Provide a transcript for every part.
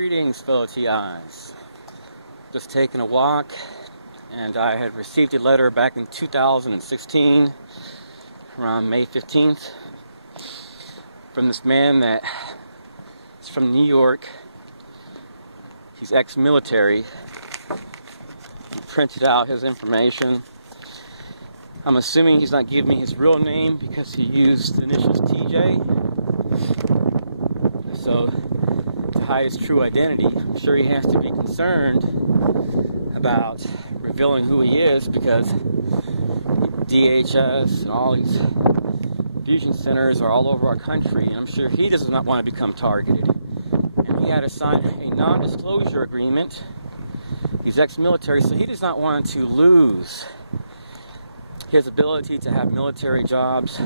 Greetings, fellow TIs. Just taking a walk, and I had received a letter back in 2016, around May 15th, from this man that is from New York. He's ex-military. He printed out his information. I'm assuming he's not giving me his real name because he used the initials TJ. So, to hide his true identity, I'm sure he has to be concerned about revealing who he is, because DHS and all these fusion centers are all over our country, and I'm sure he does not want to become targeted. And he had to sign a non-disclosure agreement. He's ex-military, so he does not want to lose his ability to have military jobs.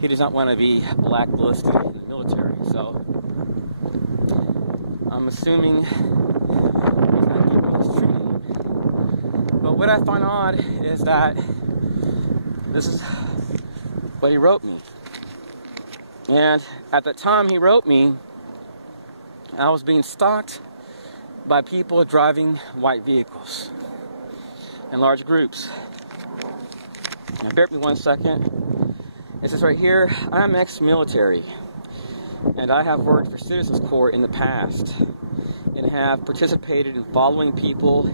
He does not want to be blacklisted in the military. So I'm assuming he's not giving me his true name. But what I find odd is that this is what he wrote me. And at the time he wrote me, I was being stalked by people driving white vehicles in large groups. Now, bear with me 1 second. It says right here, I'm ex-military, and I have worked for Citizens Corps in the past, and have participated in following people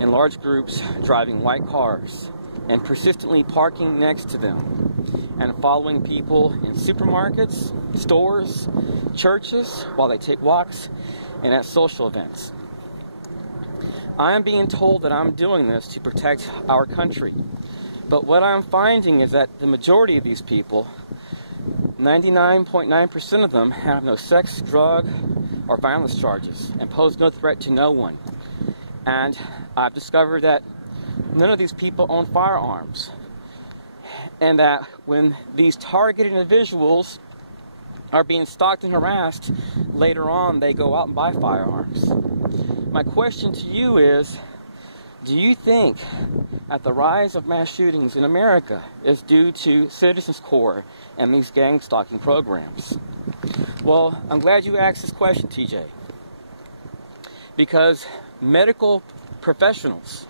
in large groups driving white cars, and persistently parking next to them, and following people in supermarkets, stores, churches, while they take walks, and at social events. I am being told that I'm doing this to protect our country. But what I'm finding is that the majority of these people, 99.9% of them, have no sex, drug, or violence charges and pose no threat to no one. And I've discovered that none of these people own firearms. And that when these targeted individuals are being stalked and harassed, later on they go out and buy firearms. My question to you is, do you think that the rise of mass shootings in America is due to Citizens Corps and these gang stalking programs? Well, I'm glad you asked this question, TJ, because medical professionals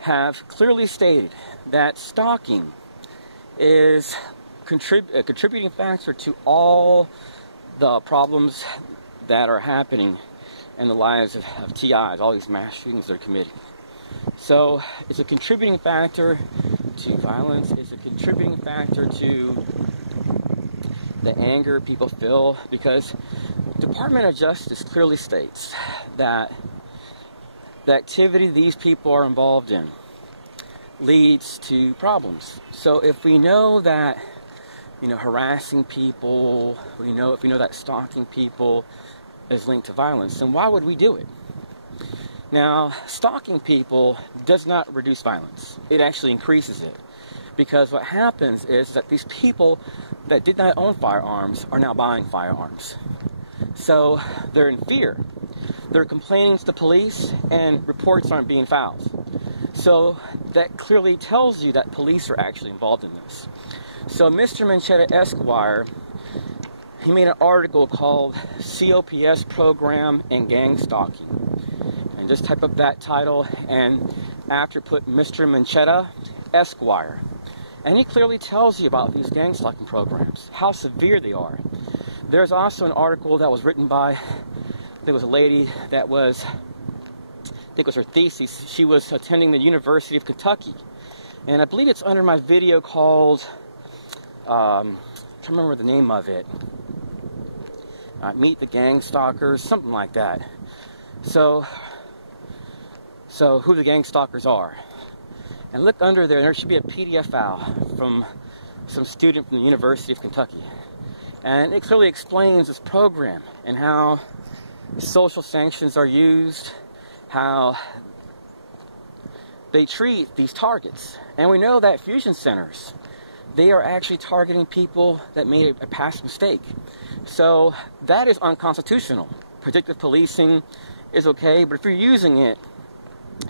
have clearly stated that stalking is a contributing factor to all the problems that are happening in the lives of TIs, all these mass shootings they're committing. So it's a contributing factor to violence. It's a contributing factor to the anger people feel, because the Department of Justice clearly states that the activity these people are involved in leads to problems. So if we know that, harassing people, if we know that stalking people is linked to violence, then why would we do it? Now, stalking people does not reduce violence. It actually increases it. Because what happens is that these people that did not own firearms are now buying firearms. So they're in fear. They're complaining to the police, and reports aren't being filed. So that clearly tells you that police are actually involved in this. So Mr. Manchetta Esquire, he made an article called COPS Program and Gang Stalking. And just type up that title, and after put Mr. Manchetta Esquire. And he clearly tells you about these gang stalking programs, how severe they are. There's also an article that was written by, there was a lady that was, I think it was her thesis. She was attending the University of Kentucky. And I believe it's under my video called, I'm trying to remember the name of it. Meet the Gang Stalkers, something like that. So who the gang stalkers are. And look under there should be a PDF file from some student from the University of Kentucky. And it clearly explains this program and how social sanctions are used, how they treat these targets. And we know that fusion centers, they are actually targeting people that made a past mistake. So that is unconstitutional. Predictive policing is okay, but if you're using it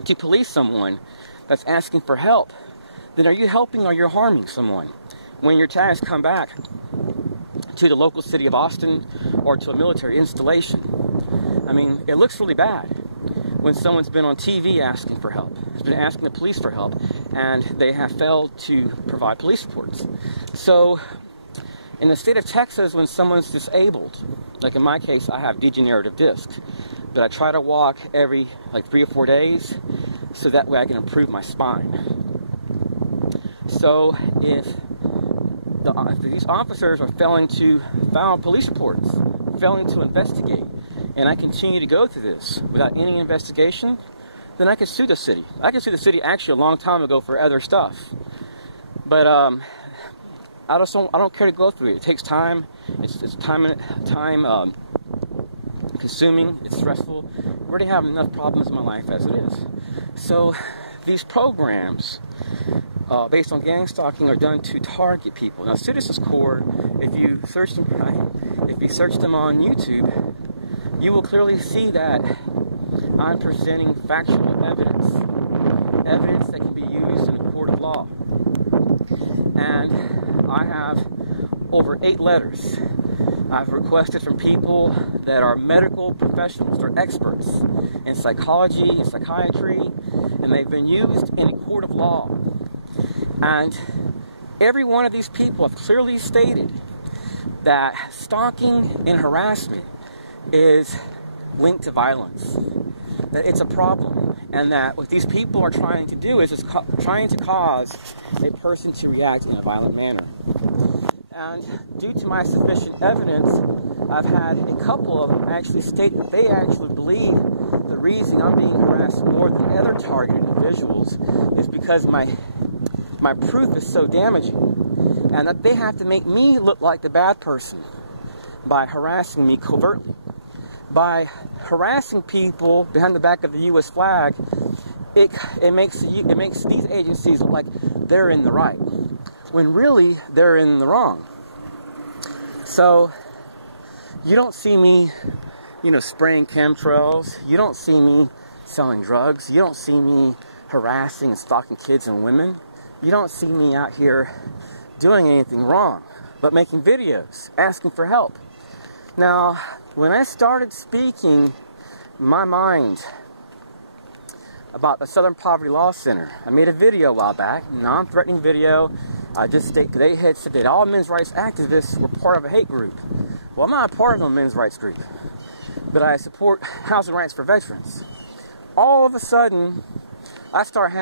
to police someone that's asking for help, then are you helping or you're harming someone? When your tags come back to the local city of Austin or to a military installation, mean, it looks really bad when someone's been on TV asking for help, has been asking the police for help, and they have failed to provide police reports. So, in the state of Texas, when someone's disabled, like in my case, I have degenerative disc, but I try to walk every like 3 or 4 days, so that way I can improve my spine. So, if these officers are failing to file police reports, failing to investigate, and I continue to go through this without any investigation, then I could sue the city. I could sue the city actually a long time ago for other stuff. But I don't care to go through it. It takes time. It's time consuming. It's stressful. I already have enough problems in my life as it is. So these programs based on gang stalking are done to target people. Now, Citizens Corps, if you search them on YouTube, you will clearly see that I'm presenting factual evidence that can be used in a court of law. And I have over 8 letters I've requested from people that are medical professionals, they're experts in psychology and psychiatry, and they've been used in a court of law. And every one of these people have clearly stated that stalking and harassment is linked to violence, that it's a problem, and that what these people are trying to do is trying to cause a person to react in a violent manner. And due to my sufficient evidence, I've had a couple of them actually state that they actually believe the reason I'm being harassed more than other targeted individuals is because my proof is so damaging, and that they have to make me look like the bad person by harassing me covertly. By harassing people behind the back of the U.S. flag, it makes these agencies look like they're in the right, when really they're in the wrong. So you don't see me, spraying chemtrails. You don't see me selling drugs. You don't see me harassing and stalking kids and women. You don't see me out here doing anything wrong, but making videos, asking for help. Now, when I started speaking my mind about the Southern Poverty Law Center, I made a video a while back, non-threatening video. I just stated, they had said that all men's rights activists were part of a hate group. Well, I'm not a part of a men's rights group, but I support housing rights for veterans. All of a sudden, I start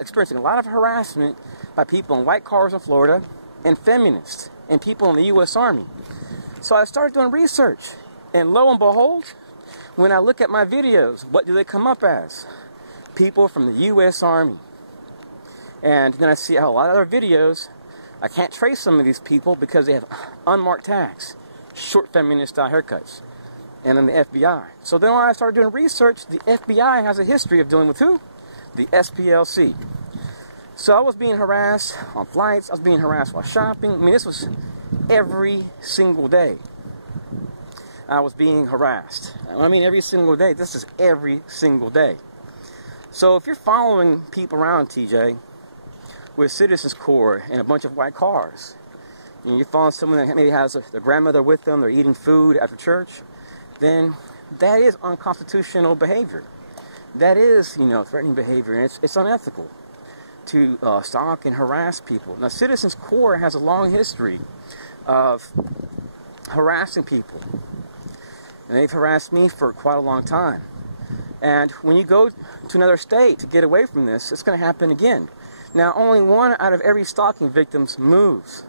experiencing a lot of harassment by people in white cars in Florida, and feminists, and people in the U.S. Army. So I started doing research, and lo and behold, when I look at my videos, what do they come up as? People from the U.S. Army. And then I see a lot of other videos. I can't trace some of these people because they have unmarked tags, short feminist style haircuts, and then the FBI. So then when I started doing research, the FBI has a history of dealing with who? The SPLC. So I was being harassed on flights, I was being harassed while shopping. I mean, this was every single day. I was being harassed. I mean, every single day. This is every single day. So if you're following people around, TJ, with Citizens Corps and a bunch of white cars, and you're following someone that maybe has their grandmother with them, they're eating food after church, then that is unconstitutional behavior. That is, threatening behavior, and it's unethical to stalk and harass people. Now, Citizens Corps has a long history of harassing people, and they've harassed me for quite a long time. And when you go to another state to get away from this, it's going to happen again. Now, only 1 out of every stalking victims moves.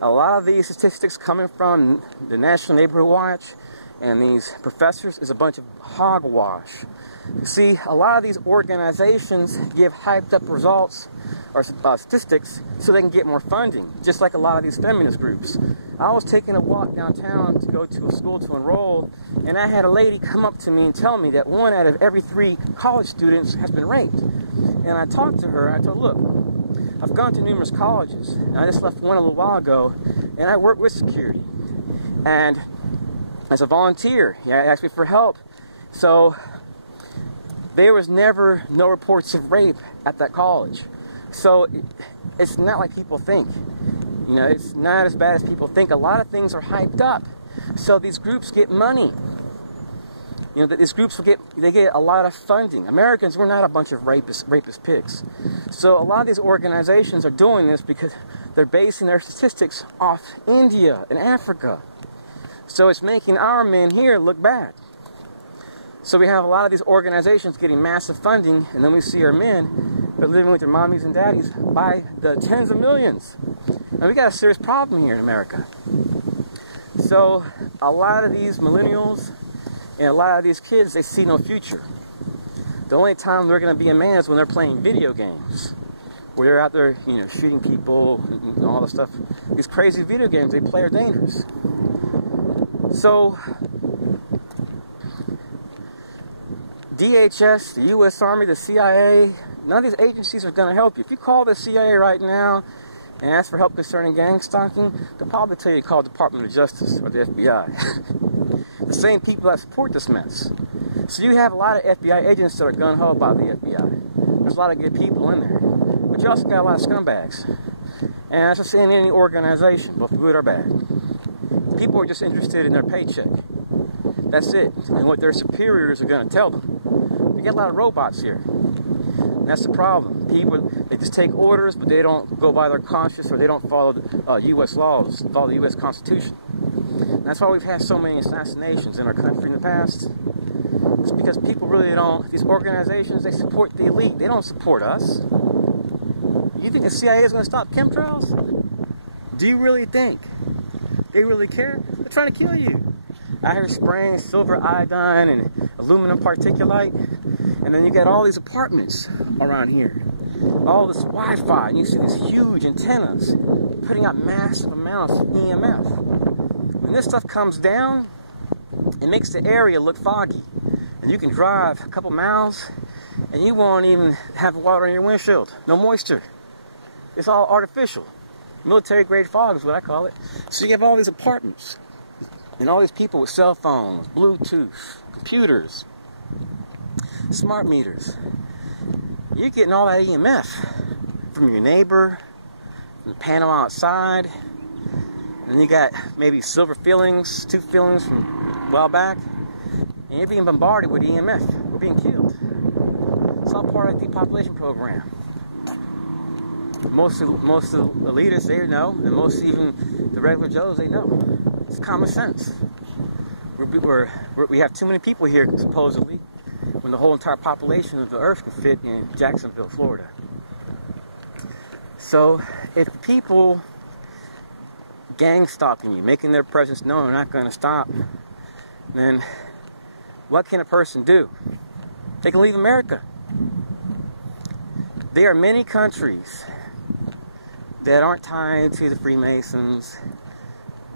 A lot of these statistics coming from the National Neighborhood Watch and these professors is a bunch of hogwash. You see, a lot of these organizations give hyped up results or statistics so they can get more funding, just like a lot of these feminist groups. I was taking a walk downtown to go to a school to enroll, and I had a lady come up to me and tell me that 1 out of every 3 college students has been raped. And I talked to her, I told her, look, I've gone to numerous colleges, and I just left one a little while ago, and I work with security. And as a volunteer, he asked me for help. So there was never no reports of rape at that college. So it's not like people think. It's not as bad as people think. A lot of things are hyped up. So these groups get money. You know, these groups get a lot of funding. Americans, we're not a bunch of rapist pigs. So a lot of these organizations are doing this because they're basing their statistics off India and Africa. So it's making our men here look bad. So we have a lot of these organizations getting massive funding, and then we see our men, they're living with their mommies and daddies by the tens of millions. And we got a serious problem here in America. So a lot of these millennials and a lot of these kids, they see no future. The only time they're going to be a man is when they're playing video games, where they're out there, you know, shooting people and all this stuff. These crazy video games they play are dangerous. So DHS, the U.S. Army, the CIA, none of these agencies are going to help you. If you call the CIA right now and ask for help concerning gang stalking, they'll probably tell you to call the Department of Justice or the FBI. The same people that support this mess. So you have a lot of FBI agents that are gung-ho about the FBI. There's a lot of good people in there. But you also got a lot of scumbags. And that's just in any organization, both good or bad. People are just interested in their paycheck. That's it. And what their superiors are going to tell them. We got a lot of robots here. And that's the problem. People, they just take orders, but they don't go by their conscience, or they don't follow U.S. laws, follow the U.S. Constitution. And that's why we've had so many assassinations in our country in the past. It's because people really don't, these organizations, they support the elite. They don't support us. You think the CIA is going to stop chemtrails? Do you really think they really care? They're trying to kill you. I hear spraying silver iodine and aluminum particulate, and then you got all these apartments around here. All this Wi-Fi, and you see these huge antennas putting out massive amounts of EMF. When this stuff comes down, it makes the area look foggy. And you can drive a couple miles, and you won't even have water in your windshield. No moisture. It's all artificial. Military-grade fog is what I call it. So you have all these apartments, and all these people with cell phones, Bluetooth, computers, smart meters. You're getting all that EMF from your neighbor, from the panel outside, and you got maybe silver fillings, tooth fillings from a while back, and you're being bombarded with EMF. We're being killed. It's all part of the depopulation program. Most of the elitists, they know, and most even the regular Joes, they know. It's common sense. We have too many people here, supposedly, when the whole entire population of the earth can fit in Jacksonville, Florida. So, if people gang stalking you, making their presence known, are not going to stop, then what can a person do? They can leave America. There are many countries that aren't tied to the Freemasons.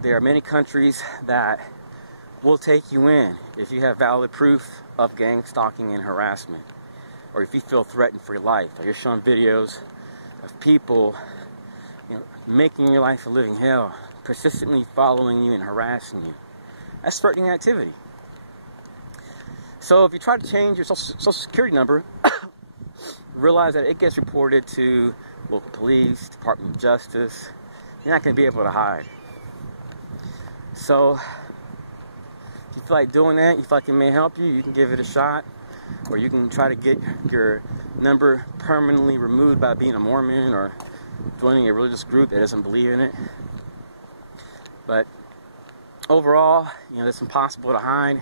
There are many countries that will take you in if you have valid proof of gang stalking and harassment, or if you feel threatened for your life, or you're showing videos of people, you know, making your life a living hell, persistently following you and harassing you. That's threatening activity. So if you try to change your social security number, realize that it gets reported to local police, Department of Justice. You're not going to be able to hide. So if you feel like doing that, you feel like it may help you, you can give it a shot. Or you can try to get your number permanently removed by being a Mormon or joining a religious group that doesn't believe in it. But overall, you know, it's impossible to hide.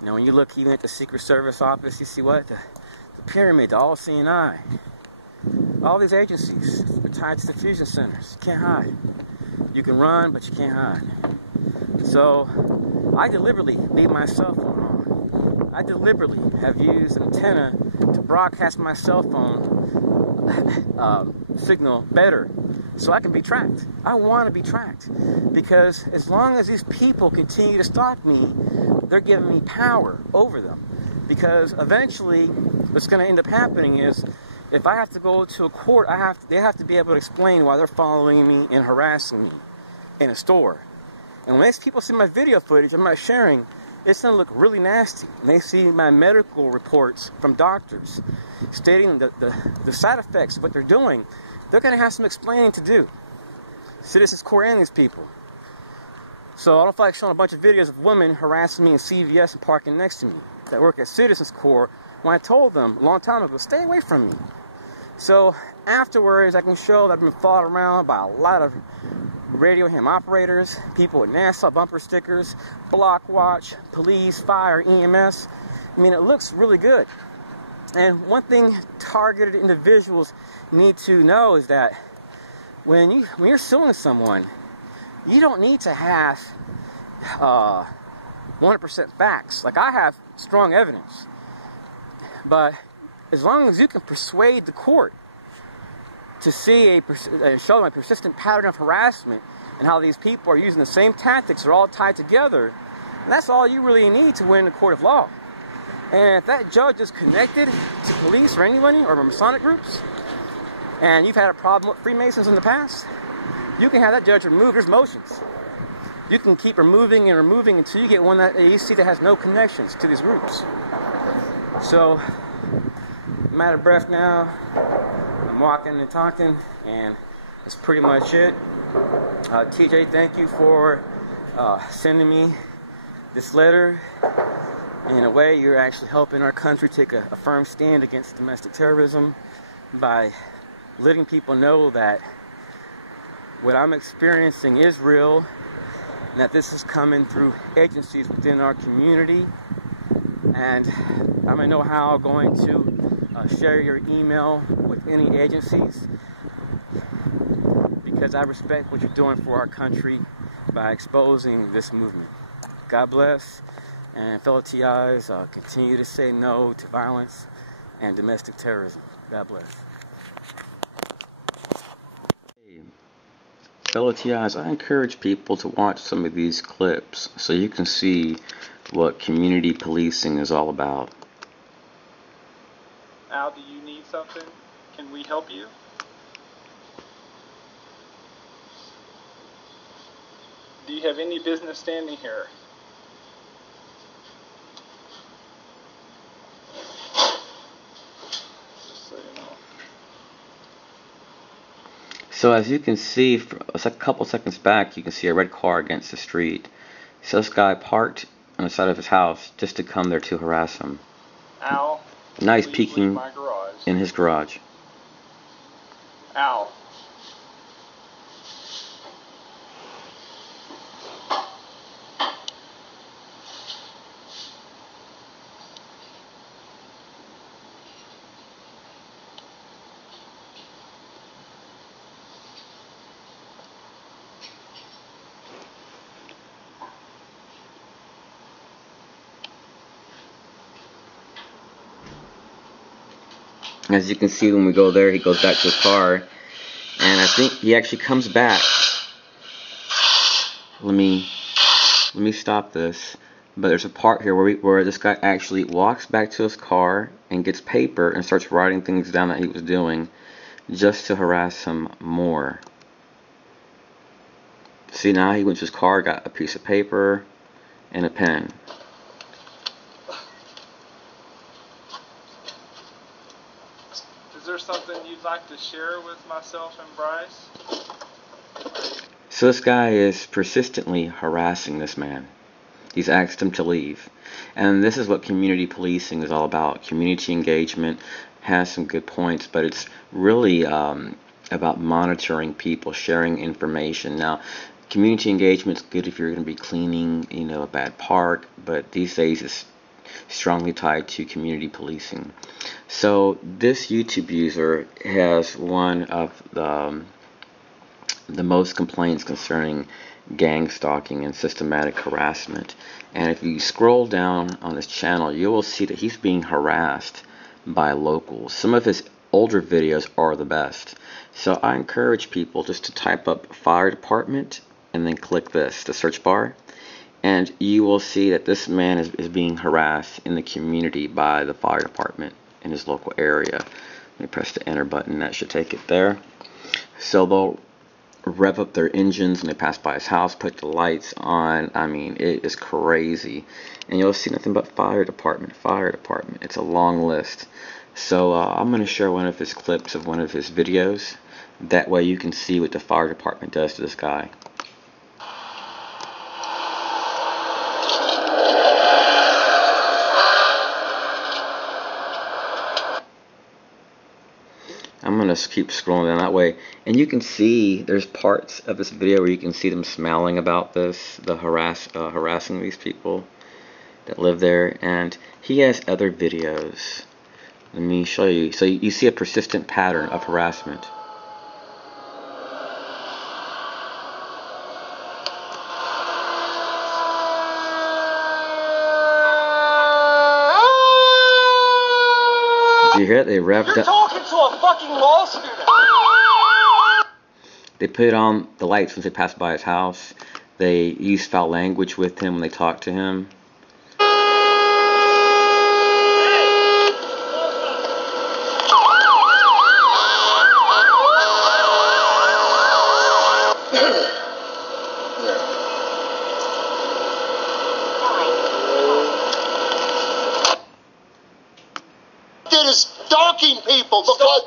You know, when you look even at the Secret Service office, you see what? The pyramid, the all-seeing eye. All these agencies are tied to the fusion centers. You can't hide. You can run, but you can't hide. So I deliberately leave my cell phone on. I deliberately have used an antenna to broadcast my cell phone signal better so I can be tracked. I want to be tracked because as long as these people continue to stalk me, they're giving me power over them. Because eventually what's going to end up happening is if I have to go to a court, they have to be able to explain why they're following me and harassing me in a store. And when these people see my video footage I'm not sharing, it's going to look really nasty. And they see my medical reports from doctors stating the side effects of what they're doing. They're going to have some explaining to do. Citizens Court and these people. So I don't feel like showing a bunch of videos of women harassing me in CVS and parking next to me that work at Citizens Corps when I told them a long time ago, stay away from me. So afterwards, I can show that I've been followed around by a lot of radio ham operators, people with NASA bumper stickers, block watch, police, fire, EMS. I mean, it looks really good. And one thing targeted individuals need to know is that when you're suing someone, you don't need to have 100% facts. Like, I have strong evidence. But as long as you can persuade the court to see show them a persistent pattern of harassment and how these people are using the same tactics, they're all tied together, that's all you really need to win the court of law. And if that judge is connected to police or anyone or Masonic groups, and you've had a problem with Freemasons in the past, you can have that judge remove. There's motions. You can keep removing and removing until you get one that you see that has no connections to these groups. So, I'm out of breath now. I'm walking and talking, and that's pretty much it. TJ, thank you for sending me this letter. In a way, you're actually helping our country take a firm stand against domestic terrorism by letting people know that what I'm experiencing is real, and that this is coming through agencies within our community. And I may know how I'm going to share your email with any agencies, because I respect what you're doing for our country by exposing this movement. God bless, and fellow TIs, continue to say no to violence and domestic terrorism. God bless. Fellow TIs, I encourage people to watch some of these clips so you can see what community policing is all about. Al, do you need something? Can we help you? Do you have any business standing here? Just so you know. So as you can see, a couple seconds back, you can see a red car against the street. So this guy parked on the side of his house just to come there to harass him. Al, Now he's please peeking leave my garage. in his garage. Al. As you can see, when we go there, he goes back to his car, and I think he actually comes back. Let me stop this. But there's a part here where this guy actually walks back to his car and gets paper and starts writing things down that he was doing just to harass him more. See, now he went to his car, got a piece of paper and a pen. Is there something you'd like to share with myself and Bryce? So this guy is persistently harassing this man. He's asked him to leave. And this is what community policing is all about. Community engagement has some good points, but it's really about monitoring people, sharing information. Now, community engagement is good if you're going to be cleaning, a bad park, but these days it's strongly tied to community policing. So this YouTube user has one of the most complaints concerning gang stalking and systematic harassment. And if you scroll down on his channel, you will see that he's being harassed by locals. Some of his older videos are the best. So I encourage people just to type up fire department and then click this, the search bar, and you will see that this man is being harassed in the community by the fire department in his local area. Let me press the enter button, that should take it there. So they'll rev up their engines when they pass by his house, put the lights on. I mean, it is crazy. And you'll see nothing but fire department, fire department. It's a long list. So I'm going to share one of his clips of one of his videos. That way you can see what the fire department does to this guy. I'm gonna keep scrolling down that way, and you can see there's parts of this video where you can see them smiling about this, the harassing these people that live there. And he has other videos. Let me show you. So you see a persistent pattern of harassment. Did you hear it? They revved up. You're talking to a fucking law student! They put on the lights when they passed by his house. They used foul language with him when they talked to him. It is stalking people because...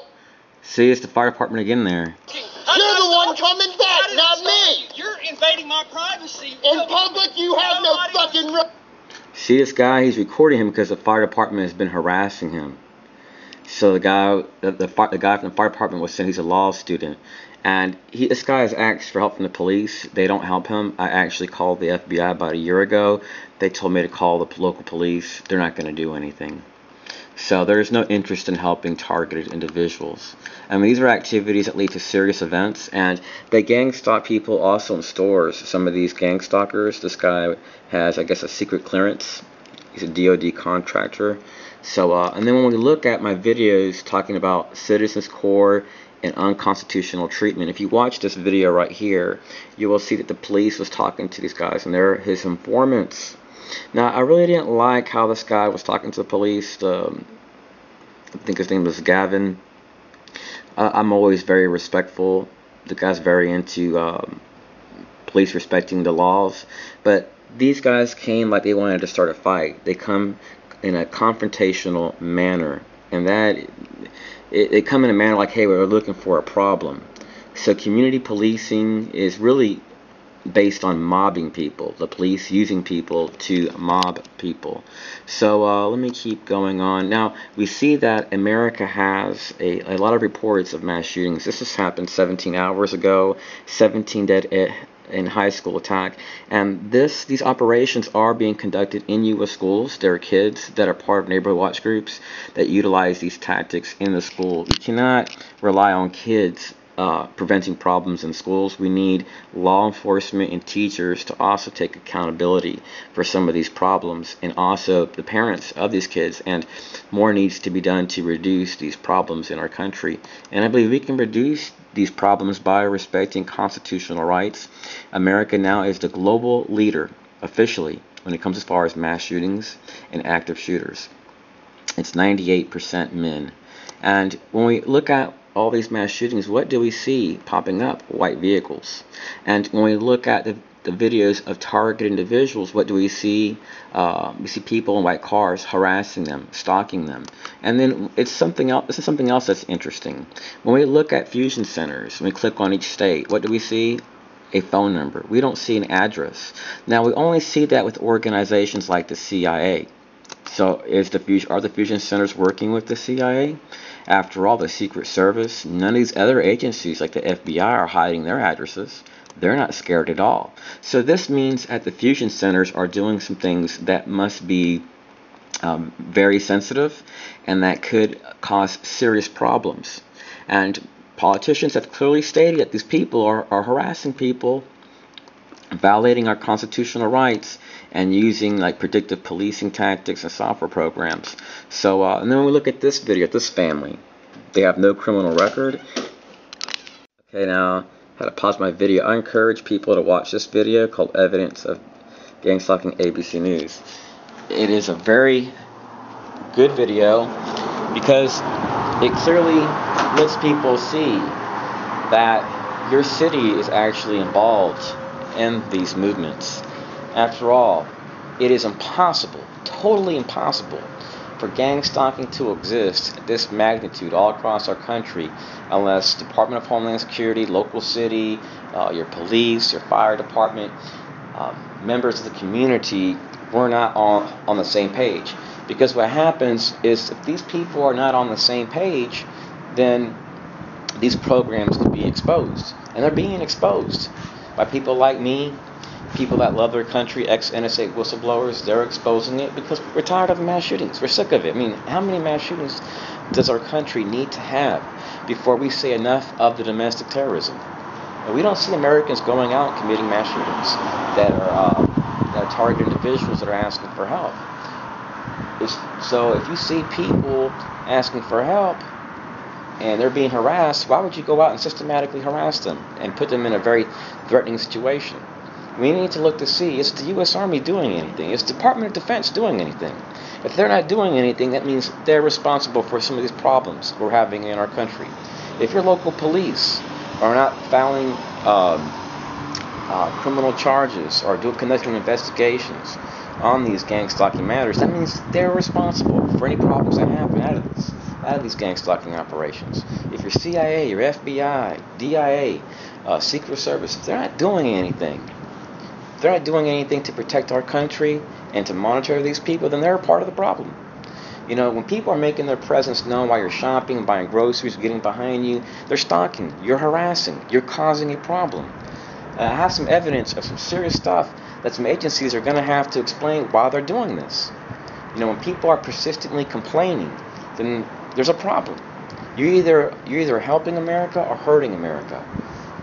See, it's the fire department again there. You're the one coming back, not me! You're invading my privacy. In public, you have no fucking right. See this guy? He's recording him because the fire department has been harassing him. So the guy from the fire department was saying he's a law student, and this guy has asked for help from the police. They don't help him. I actually called the FBI about a year ago. They told me to call the local police. They're not going to do anything. So there's no interest in helping targeted individuals. I mean, these are activities that lead to serious events, and they gang stalk people also in stores. Some of these gang stalkers, this guy has, I guess, a secret clearance. He's a DOD contractor. So, and then when we look at my videos talking about citizens' core and unconstitutional treatment, if you watch this video right here, you will see that the police was talking to these guys, and they're his informants. Now, I really didn't like how this guy was talking to the police. I think his name was Gavin. I'm always very respectful. The guy's very into police respecting the laws. But these guys came like they wanted to start a fight. They come in a confrontational manner. And they come in a manner like, hey, we're looking for a problem. So community policing is really based on mobbing people, the police using people to mob people. So let me keep going on. Now, we see that America has a lot of reports of mass shootings. This has happened 17 hours ago, 17 dead in high school attack. And these operations are being conducted in U.S. schools. There are kids that are part of neighborhood watch groups that utilize these tactics in the school. You cannot rely on kids preventing problems in schools. We need law enforcement and teachers to also take accountability for some of these problems, and also the parents of these kids. And more needs to be done to reduce these problems in our country. And I believe we can reduce these problems by respecting constitutional rights. America now is the global leader officially when it comes as far as mass shootings and active shooters. It's 98% men. And when we look at all these mass shootings, what do we see popping up? White vehicles. And when we look at the videos of targeted individuals, what do we see? We see people in white cars harassing them, stalking them. And then it's something else. This is something else that's interesting. When we look at fusion centers, when we click on each state, what do we see? A phone number. We don't see an address. Now, we only see that with organizations like the CIA. So are the fusion centers working with the CIA? After all, the Secret Service, none of these other agencies like the FBI are hiding their addresses. They're not scared at all. So this means that the fusion centers are doing some things that must be very sensitive, and that could cause serious problems. And politicians have clearly stated that these people are harassing people, violating our constitutional rights, and using like predictive policing tactics and software programs. So, and then when we look at this video, this family, they have no criminal record. Okay, now I had to pause my video. I encourage people to watch this video called Evidence of Gang Stalking ABC News. It is a very good video because it clearly lets people see that your city is actually involved in these movements. After all, it is impossible, totally impossible, for gang stalking to exist at this magnitude all across our country unless Department of Homeland Security, local city, your police, your fire department, members of the community were not on the same page. Because what happens is if these people are not on the same page, then these programs to be exposed. And they're being exposed by people like me, people that love their country, ex-NSA whistleblowers. They're exposing it because we're tired of mass shootings. We're sick of it. I mean, how many mass shootings does our country need to have before we say enough of the domestic terrorism? And we don't see Americans going out and committing mass shootings that are targeting individuals that are asking for help. So if you see people asking for help and they're being harassed, why would you go out and systematically harass them and put them in a very threatening situation? We need to look to see, is the U.S. Army doing anything? Is the Department of Defense doing anything? If they're not doing anything, that means they're responsible for some of these problems we're having in our country. If your local police are not filing criminal charges or conducting investigations on these gang stalking matters, that means they're responsible for any problems that happen out of these gang stalking operations. If your CIA, your FBI, DIA, Secret Service, if they're not doing anything, if they're not doing anything to protect our country and to monitor these people, then they're a part of the problem. You know, when people are making their presence known while you're shopping, buying groceries, getting behind you, they're stalking, you're harassing, you're causing a problem. I have some evidence of some serious stuff that some agencies are going to have to explain why they're doing this. You know, when people are persistently complaining, then there's a problem. You're either helping America or hurting America.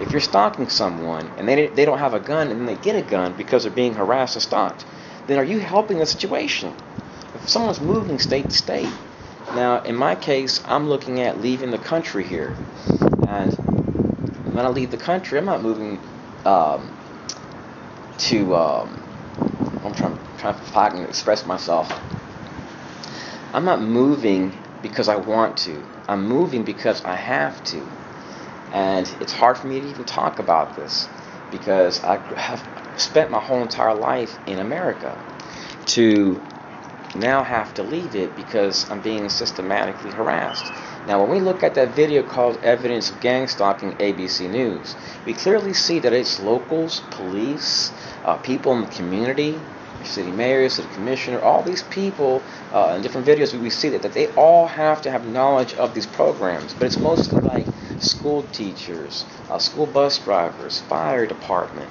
If you're stalking someone and they don't have a gun and then they get a gun because they're being harassed or stalked, then are you helping the situation? If someone's moving state to state, now in my case, I'm looking at leaving the country here, and when I leave the country, I'm not moving I'm trying if I can express myself. I'm not moving because I want to. I'm moving because I have to. And it's hard for me to even talk about this because I have spent my whole entire life in America to now have to leave it because I'm being systematically harassed. Now, when we look at that video called Evidence of Gang Stalking, ABC News, we clearly see that it's locals, police, people in the community, city mayor, city commissioner, all these people in different videos, we see that they all have to have knowledge of these programs. But it's mostly like school teachers, school bus drivers, fire department.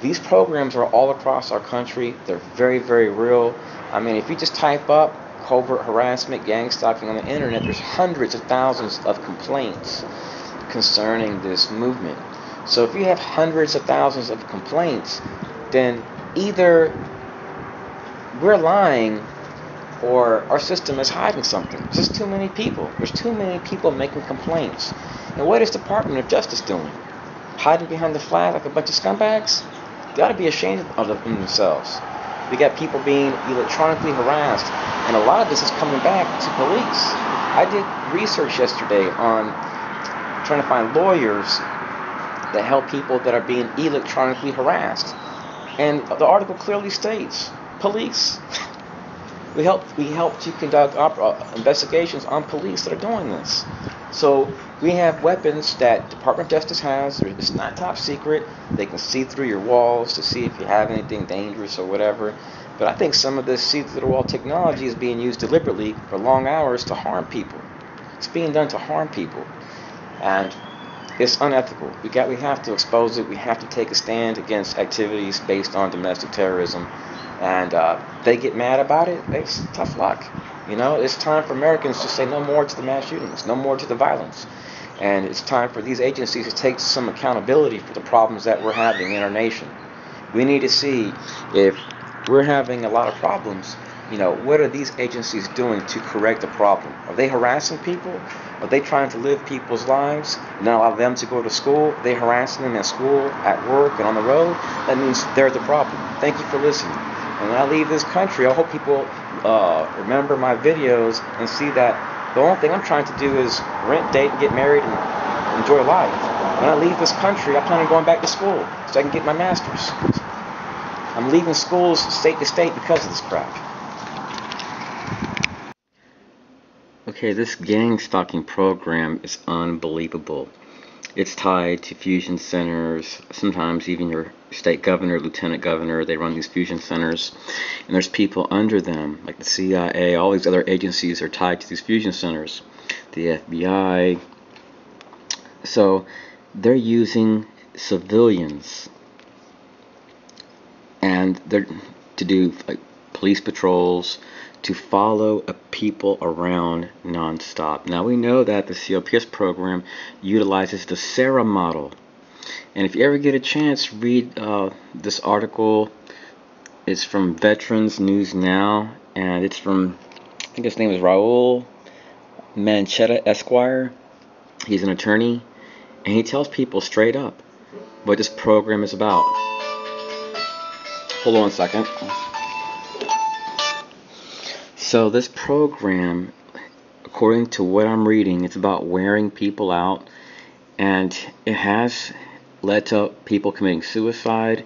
These programs are all across our country. They're very, very real. I mean, if you just type up covert harassment, gang stalking on the internet, there's hundreds of thousands of complaints concerning this movement. So if you have hundreds of thousands of complaints, then either we're lying or our system is hiding something. There's just too many people. There's too many people making complaints. And what is the Department of Justice doing? Hiding behind the flag like a bunch of scumbags? They ought to be ashamed of themselves. We got people being electronically harassed, and a lot of this is coming back to police. I did research yesterday on trying to find lawyers that help people that are being electronically harassed. And the article clearly states, police. We help to conduct investigations on police that are doing this. So we have weapons that Department of Justice has. It's not top secret. They can see through your walls to see if you have anything dangerous or whatever. But I think some of this see-through-the-wall technology is being used deliberately for long hours to harm people. It's being done to harm people. And it's unethical. We have to expose it. We have to take a stand against activities based on domestic terrorism. And they get mad about it. It's tough luck. You know, it's time for Americans to say no more to the mass shootings, no more to the violence. And it's time for these agencies to take some accountability for the problems that we're having in our nation. We need to see if we're having a lot of problems, you know, what are these agencies doing to correct the problem? Are they harassing people? Are they trying to live people's lives, not allow them to go to school? Are they harassing them at school, at work, and on the road? That means they're the problem. Thank you for listening. And when I leave this country, I hope people remember my videos and see that the only thing I'm trying to do is rent, date, and get married and enjoy life. When I leave this country, I plan on going back to school so I can get my master's. I'm leaving schools state to state because of this crap. Okay, this gang stalking program is unbelievable. It's tied to fusion centers, sometimes even your state governor, lieutenant governor. They run these fusion centers, and there's people under them, like the CIA, all these other agencies are tied to these fusion centers. The FBI, So they're using civilians and they're to do like police patrols, to follow people around nonstop. Now we know that the COPS program utilizes the Sarah model. And if you ever get a chance, read this article. It's from Veterans News Now, and it's from, I think his name is Raul Manchetta Esquire. He's an attorney, and he tells people straight up what this program is about. Hold on a second. So this program, according to what I'm reading, it's about wearing people out, and it has led to people committing suicide.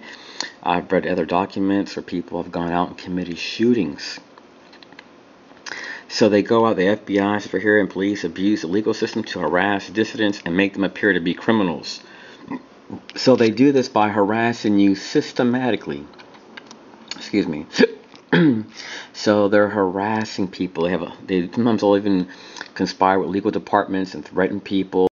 I've read other documents where people have gone out and committed shootings. So they go out, the FBI, superhero, and police abuse the legal system to harass dissidents and make them appear to be criminals. So they do this by harassing you systematically. Excuse me. So they're harassing people. They sometimes will even conspire with legal departments and threaten people.